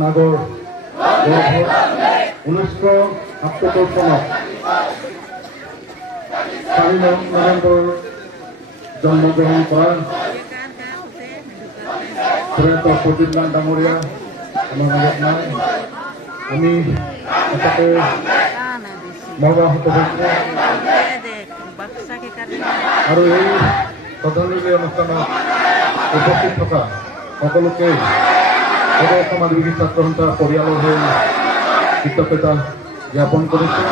নাগৰ 1977 চনত 4 নৱেম্বৰ জন্মগ্ৰহণ কৰা প্ৰয়াত প্ৰদীপলাল ডাঙৰীয়া আমাৰ মাজত নাই। আমি সঁচাকৈ মৰ্মাহত হৈছোঁ আৰু এই শ্ৰদ্ধাঞ্জলি অনুষ্ঠানত উপস্থিত থকা সকলোকে সমাজ বিজ্ঞান ছাত্ৰ সন্থাৰ পৰিয়ালৰ হৈ কৃতজ্ঞতা জ্ঞাপন কৰিছোঁ।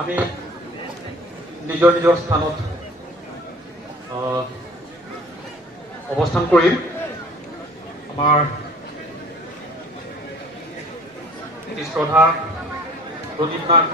আমি নিজৰ নিজৰ স্থানত অৱস্থান কৰিম। আমাৰ শ্ৰদ্ধা প্ৰদীপ নাথ